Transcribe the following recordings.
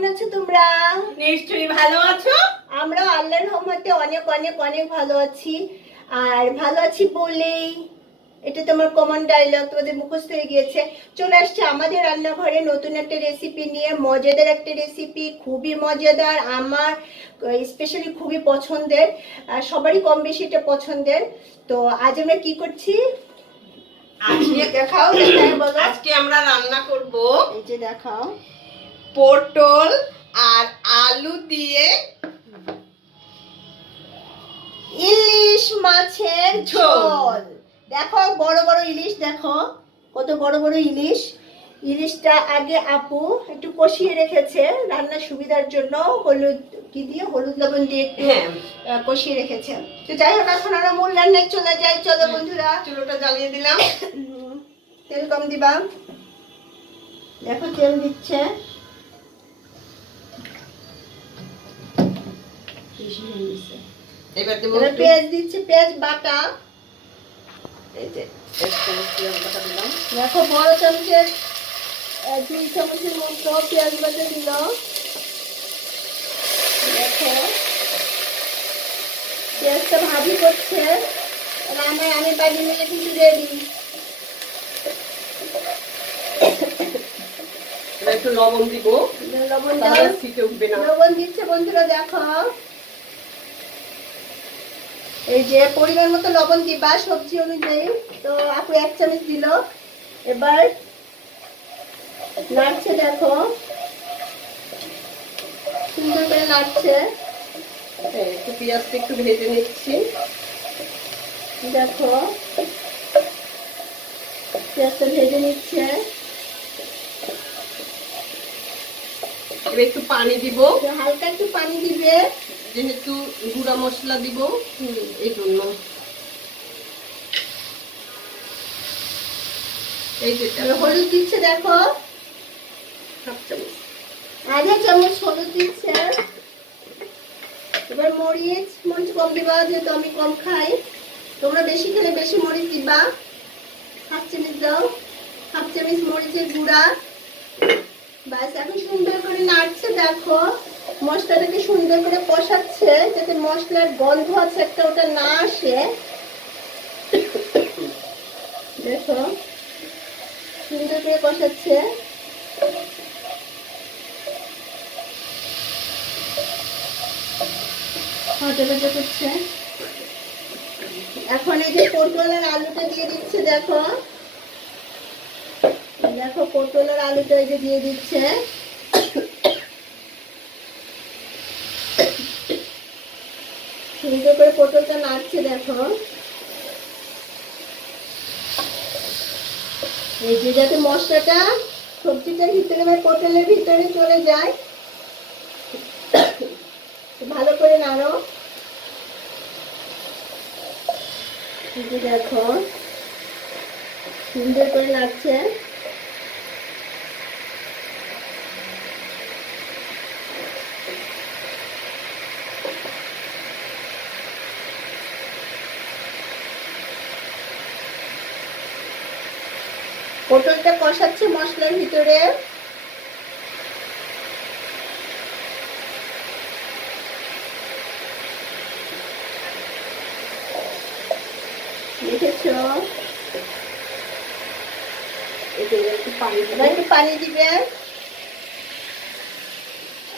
কেমন আছো তোমরা? নিশ্চয়ই ভালো আছো। আমরা আল্লাহর রহমতে অনেক অনেক অনেক ভালো আছি। আর ভালো আছি বলেই এটা তোমার কমন ডায়লগ তোমাদের মুখস্থ হয়ে গিয়েছে। চলে আসছে আমাদের রান্নাঘরে নতুন একটা রেসিপি নিয়ে, মজাদার একটা রেসিপি, খুবই মজাদার, আমার স্পেশালি খুবই পছন্দের, সবারই কম বেশি এটা পছন্দের। তো আজ আমরা কি করছি আজকে দেখাও, বলো। আজকে আমরা রান্না করব এই যে দেখাও, পটল আর আলু দিয়ে ইলিশ মাছের ঝোল। দেখো বড় বড় ইলিশ, দেখো কত বড় বড় ইলিশ। ইলিশটা আগে আপু একটু কষিয়ে রেখেছে রান্নার সুবিধার জন্য, হলুদ কি দিয়ে, হলুদ লবণ দিয়ে একটু কষিয়ে রেখেছে। তো যাই হোক, এখন আমরা মূল রান্নায় চলে যাই। চলো বন্ধুরা, চুলোটা জ্বালিয়ে দিলাম। তেল কম দিবা, দেখো তেল দিচ্ছে, বেশি হয়ে গেছে। এবার দেব পেঁয়াজ দিচ্ছে, পেঁয়াজ বাটা। এই যে পেঁয়াজ বাটা দিলাম। দেখো বড় চামচের 2 চামচের মতো পেঁয়াজ বাটা দিল। দেখো পেঁয়াজটা ভাজি করছে, আমি বাড়ি নিয়ে কিন্তু রেডি। এবার একটু লবণ দিব, লবণ তাহলে ছিটে উঠবে না। লবণ দিচ্ছে বন্ধুরা, দেখো এই যে পরিমাণ মতো লবণ দিবা সবজি অনুযায়ী। তো আপু 1 চামচ দিল। এবার নাড়ছে, দেখো সুন্দর করে নাড়ছে। একটু পেঁয়াজটা একটু ভেজে নিচ্ছি। দেখো পেঁয়াজটা ভেজে নিচ্ছে। এবার একটু পানি দিব, হালকা একটু পানি দিবে, যেহেতু গুঁড়া মশলা দিব এই জন্য। এই যে হলুদ দিচ্ছে, দেখো হাফ চামচ, আধা চামচ হলুদ দিচ্ছে। এবার মরিচ কম দিবা, যেহেতু আমি কম খাই। তোমরা বেশি খেলে বেশি মরিচ দিবা। হাফ চামচ দাও, হাফ চামচ মরিচের গুঁড়া। বাস, এখন সুন্দর করে নাড়ছে, দেখো মশলাটাকে সুন্দর করে কষাচ্ছে, যাতে মশলার গন্ধ আছে একটা ওটা না আসে। দেখো সুন্দর করে কষাচ্ছে। করছে। এখন এই যে পটল আর আলুটা দিয়ে দিচ্ছে, দেখো দেখো পটল আর আলুটা এই যে দিয়ে দিচ্ছে। সুন্দর করে পটলটা নাড়ছে, দেখো এই যে যাতে মশলাটা সবজিটার ভিতরে বা পটলের ভিতরে চলে যায়। ভালো করে নাড়ো। দেখো সুন্দর করে নাড়ছে। পটলটা কষাচ্ছে মশলার ভিতরে। দেখেছো, একটু পানি দিব, একটু পানি দিবে।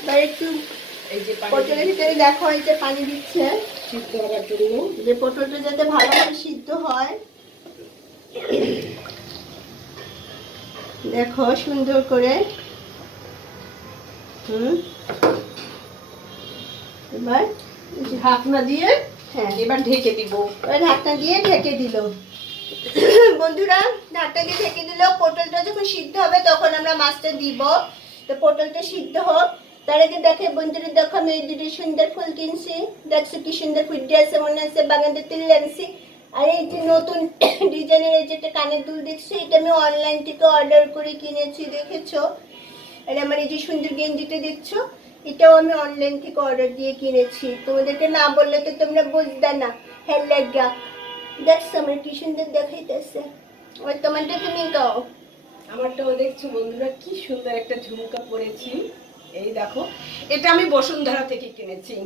এবার একটু এই যে পটলের ভিতরে দেখো এই যে পানি দিচ্ছে সিদ্ধ হওয়ার জন্য, যে পটলটা যাতে ভালোভাবে সিদ্ধ হয়। দেখো সুন্দর করে। এবার ঢাকনা দিয়ে এবার ঢেকে দিব। ঢাকনা দিয়ে ঢেকে দিল। বন্ধুরা ঢাকনা দিয়ে ঢেকে দিল। পটলটা যখন সিদ্ধ হবে তখন আমরা মাছটা দিব। তো পটলটা সিদ্ধ হোক, তার আগে দেখে বন্ধুরা, দেখো আমি এই দুটো সুন্দর ফুল কিনছি। দেখছো কি সুন্দর ফুটে আছে, মনে হচ্ছে বাগানটা তুলে আনছি। আর এই যে নতুন ডিজাইনের এই যে একটা কানের দুল দেখছো, এটা আমি অনলাইন থেকে অর্ডার করে কিনেছি, দেখেছো। আর আমার এই যে সুন্দর গেঞ্জিটা দেখছো, এটাও আমি অনলাইন থেকে অর্ডার দিয়ে কিনেছি। তোমাদেরকে না বললে তো তোমরা বুঝবে না। হ্যাঁ লাগা দেখছো আমার কি সুন্দর দেখাইতেছে। আর তোমারটা তুমি গাও। আমারটাও দেখছো বন্ধুরা, কি সুন্দর একটা ঝুমকা পরেছি। এই দেখো, এটা আমি বসুন্ধরা থেকে কিনেছি।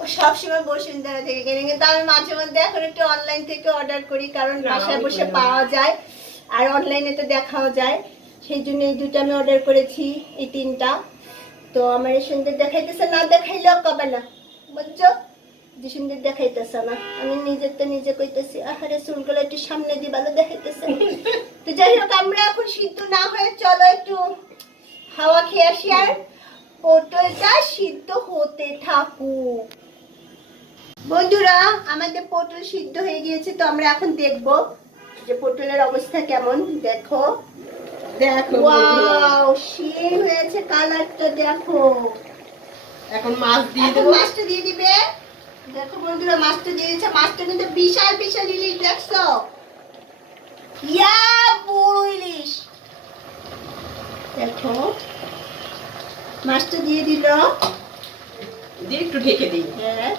ও সবসময় বসুন্ধরা থেকে কিনে, কিন্তু আমি মাঝে মধ্যে এখন একটু অনলাইন থেকে অর্ডার করি, কারণ না, বাসায় আমি বসে কিনি না। পাওয়া যায় আর অনলাইনে তো দেখাও যায়। সেই জন্য এই দুটো আমি অর্ডার করেছি, এই 3টা। তো আমার এই সুন্দর দেখাইতেছে, না দেখাইলেও কবে না, বুঝছো? যে সুন্দর দেখাইতেছে না, আমি নিজের তো নিজে কইতেছি আহারে চুলগুলো একটু সামনে দিয়ে ভালো দেখাইতেছে। তো যাই হোক, আমরা এখন সিদ্ধ না হয়ে চলো একটু হাওয়া খেয়ে আসি, আর পটলটা সিদ্ধ হতে থাকুক। বন্ধুরা, আমাদের পটল সিদ্ধ হয়ে গিয়েছে, তো আমরা এখন দেখব যে পটলের অবস্থা কেমন। দেখো দেখো ওয়াও, সেই হয়েছে কালারটা, দেখো। এখন মাছ দিয়ে এখন দেবো। মাছটা দিয়ে দিবে। দেখো বন্ধুরা, মাছটা দিয়ে দিয়েছে। মাছটা কিন্তু বিশাল বিশাল ইলিশ, দেখছো? ইয়া, বড় ইলিশ। দেখো মাছটা দিয়ে দিল। দিয়ে একটু ঢেকে দিই। হ্যাঁ,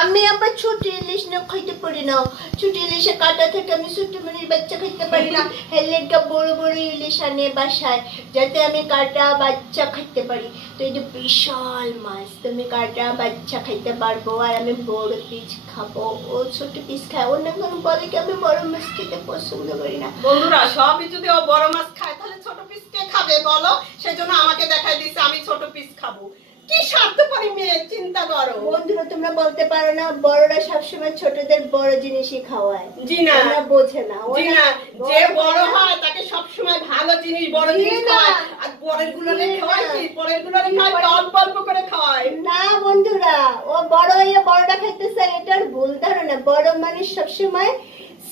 আমি আবার ছোট ইলিশ না খাইতে পারি না। ছোট ইলিশের কাঁটা থেকে আমি ছোট মানের বাচ্চা খাইতে পারি না। হেলেটা বড় বড় ইলিশ আনে বাসায়, যাতে আমি কাঁটা বাচ্চা খাইতে পারি। তো এটা বিশাল মাছ, তো আমি কাঁটা বাচ্চা খাইতে পারবো, আর আমি বড় পিস খাবো। ও ছোট পিস খায়, অন্য কোনো বলে কি আমি বড় মাছ খেতে পছন্দ করি না। বন্ধুরা, সবই যদি ও বড় মাছ খায়, তাহলে ছোট পিস কে খাবে বলো? সেজন্য আমাকে দেখাই দিচ্ছে আমি ছোট পিস খাবো। কি স্বার্থপরী মেয়ে, চিন্তা করো। বন্ধুরা, তোমরা বলতে পারো না বড়রা সবসময় ছোটদের বড় জিনিসই খাওয়ায়? জি না, ওরা বোঝে না। জি না, যে বড় হয় তাকে সবসময় ভালো জিনিস, বড় জি জিনিস না। খাওয়ায়। আর পরের গুলো জি খাওয়ায় না। কি? পরের গুলো খাওয়ায় অল্প অল্প করে খাওয়ায়। না বন্ধুরা, ও বড় হয়ে বড়টা খাইতেছে, এটার ভুল ধারণা। বড় মানুষ সবসময়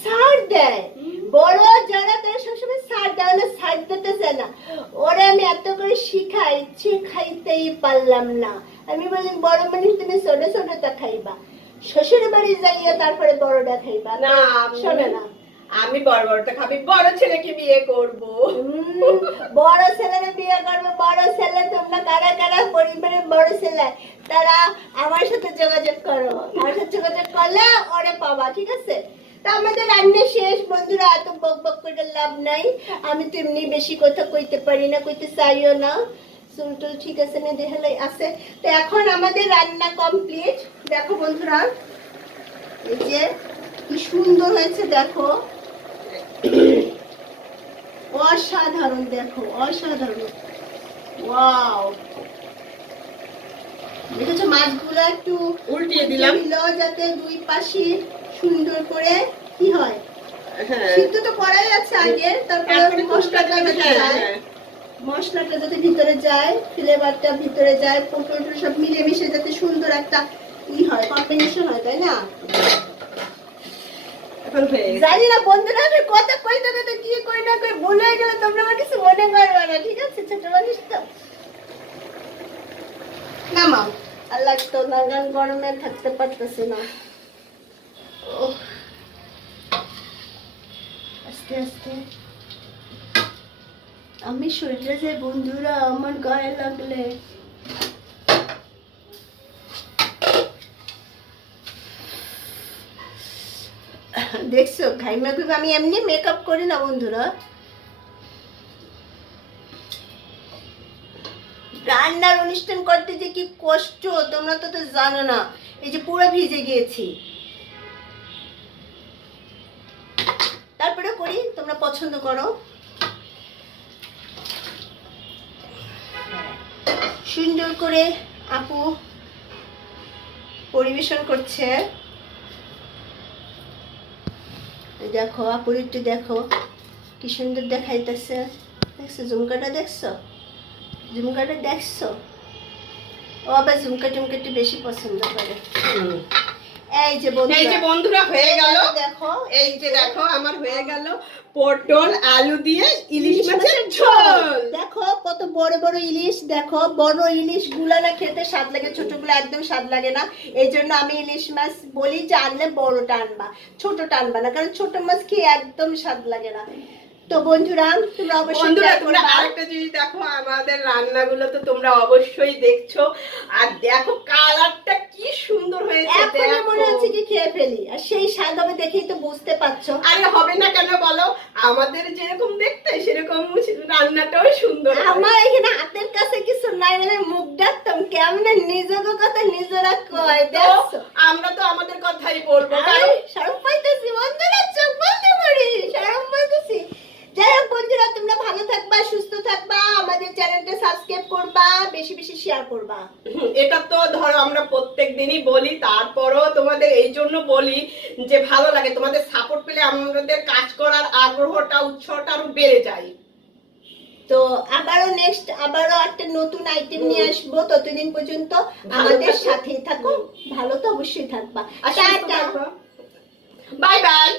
ছাড় দেয়। বড় যারা তারা সবসময় ছাড় দেয় না, ছাড় দিতে চায় না। ওরা আমি এত করে শিখাই, খাইতেই পারলাম না। আমি বলি বড় মানুষ তুমি ছোট ছোটটা খাইবা, শ্বশুর বাড়ি যাইয়া তারপরে বড়টা খাইবা। না, শোনে না, আমি বড় বড়টা খাবি, বড় ছেলেকে বিয়ে করব। বড় ছেলেরা বিয়ে করবে। বড় ছেলে তোমরা কারা কারা পরিবারের বড় ছেলে, তারা আমার সাথে যোগাযোগ করো। আমার সাথে যোগাযোগ করলে ওরে পাবা, ঠিক আছে? তা আমাদের রান্না শেষ বন্ধুরা, এত বক বক করে লাভ নাই। আমি তো এমনি বেশি কথা কইতে পারি না, কইতে চাইও না। চুলটুল ঠিক আছে না, দেখালাই আছে। তো এখন আমাদের রান্না কমপ্লিট। দেখো বন্ধুরা, এই যে কি সুন্দর হয়েছে, দেখো অসাধারণ, দেখো অসাধারণ। ওয়াও, দেখেছো মাছগুলো একটু উল্টিয়ে দিলাম। যাতে দুই পাশে সুন্দর করে কি হয়, হ্যাঁ, সিদ্ধ তো করাই আছে আগে, তারপরে তারপরে মশলাটা যাতে যায়, মশলাটা যাতে ভিতরে যায়, ফ্লেভারটা ভিতরে যায়, পটলটা সব মিলেমিশে যাতে সুন্দর একটা হয়, কম্বিনেশন হয়, তাই না? এখন হয়ে গেছে। জানি না বন্ধুরা, আমি কথা কইতে কইতে কি কই না কই ভুল হয়ে গেলে তোমরা আমার কিছু মনে করবে না, ঠিক আছে? ছোট মানুষ তো। না মা, আল্লাহ তো নাগান গরমে থাকতে পারতেছে না। ওহ, আস্তে আস্তে আমি শরীরে যে বন্ধুরা আমার গায়ে লাগলে দেখছো, ঘাইমা ঘুমে আমি এমনি মেকআপ করি না বন্ধুরা। রান্নার অনুষ্ঠান করতে যে কি কষ্ট তোমরা তো জানো না। এই যে পুরো ভিজে গিয়েছি, তারপরে করি, তোমরা পছন্দ করো। সুন্দর করে আপু পরিবেশন করছে। দেখো আপুর একটু দেখো কি সুন্দর দেখাইতেছে, দেখছো ঝুমকাটা, দেখছো ঝুমকাটা, দেখছো? ও আবার ঝুমকা টুমকা একটু বেশি পছন্দ করে। এই যে বন্ধুরা হয়ে গেল। দেখো, এই যে দেখো আমার হয়ে গেল পটল আলু দিয়ে ইলিশ মাছের ঝোল। দেখো কত বড় বড় ইলিশ। দেখো বড় ইলিশ গুলা না খেতে স্বাদ লাগে, ছোটগুলো একদম স্বাদ লাগে না। এই জন্য আমি ইলিশ মাছ বলি যে আনলে বড়টা আনবা, ছোটটা আনবা না, কারণ ছোট মাছ খেয়ে একদম স্বাদ লাগে না। তো বন্ধুরা তোমরা অবশ্যই বন্ধুরা try তোমরা করবা। আরেকটা জিনিস দেখো, আমাদের রান্নাগুলো তো তোমরা অবশ্যই দেখছো, আর দেখো কালারটা কি সুন্দর হয়েছে। এখনই দেখো। মনে হচ্ছে কি খেয়ে ফেলি, আর সেই স্বাদ হবে দেখেই তো বুঝতে পারছো। আরে হবে না কেন বলো, আমাদের যেরকম দেখতে সেরকম রান্নাটাও সুন্দর হয়। আমার এখানে হাতের কাছে কিছু নাই, আমি মুখ ডাকতাম কেমন নিজের কথা নিজেরা কয় তো দেখছো। আমরা তো আমাদের কথাই বলবো, আমি কারণ শরম পাইতেছি বন্ধুরা, চোখ বলতে পারি শরম পাইতেছি। যাই হোক বন্ধুরা, তোমরা ভালো থাকবা, সুস্থ থাকবা, আমাদের চ্যানেলটা সাবস্ক্রাইব করবা, বেশি বেশি শেয়ার করবা। এটা তো ধরো আমরা প্রত্যেক দিনই বলি, তারপরও তোমাদের এই জন্য বলি যে ভালো লাগে, তোমাদের সাপোর্ট পেলে আমাদের কাজ করার আগ্রহটা উৎসাহটা আরো বেড়ে যায়। তো আবারও একটা নতুন আইটেম নিয়ে আসবো, ততদিন পর্যন্ত ভালো আমাদের থাকো। সাথেই থাকো। ভালো তো অবশ্যই থাকবা। আর টাটা। Bye bye.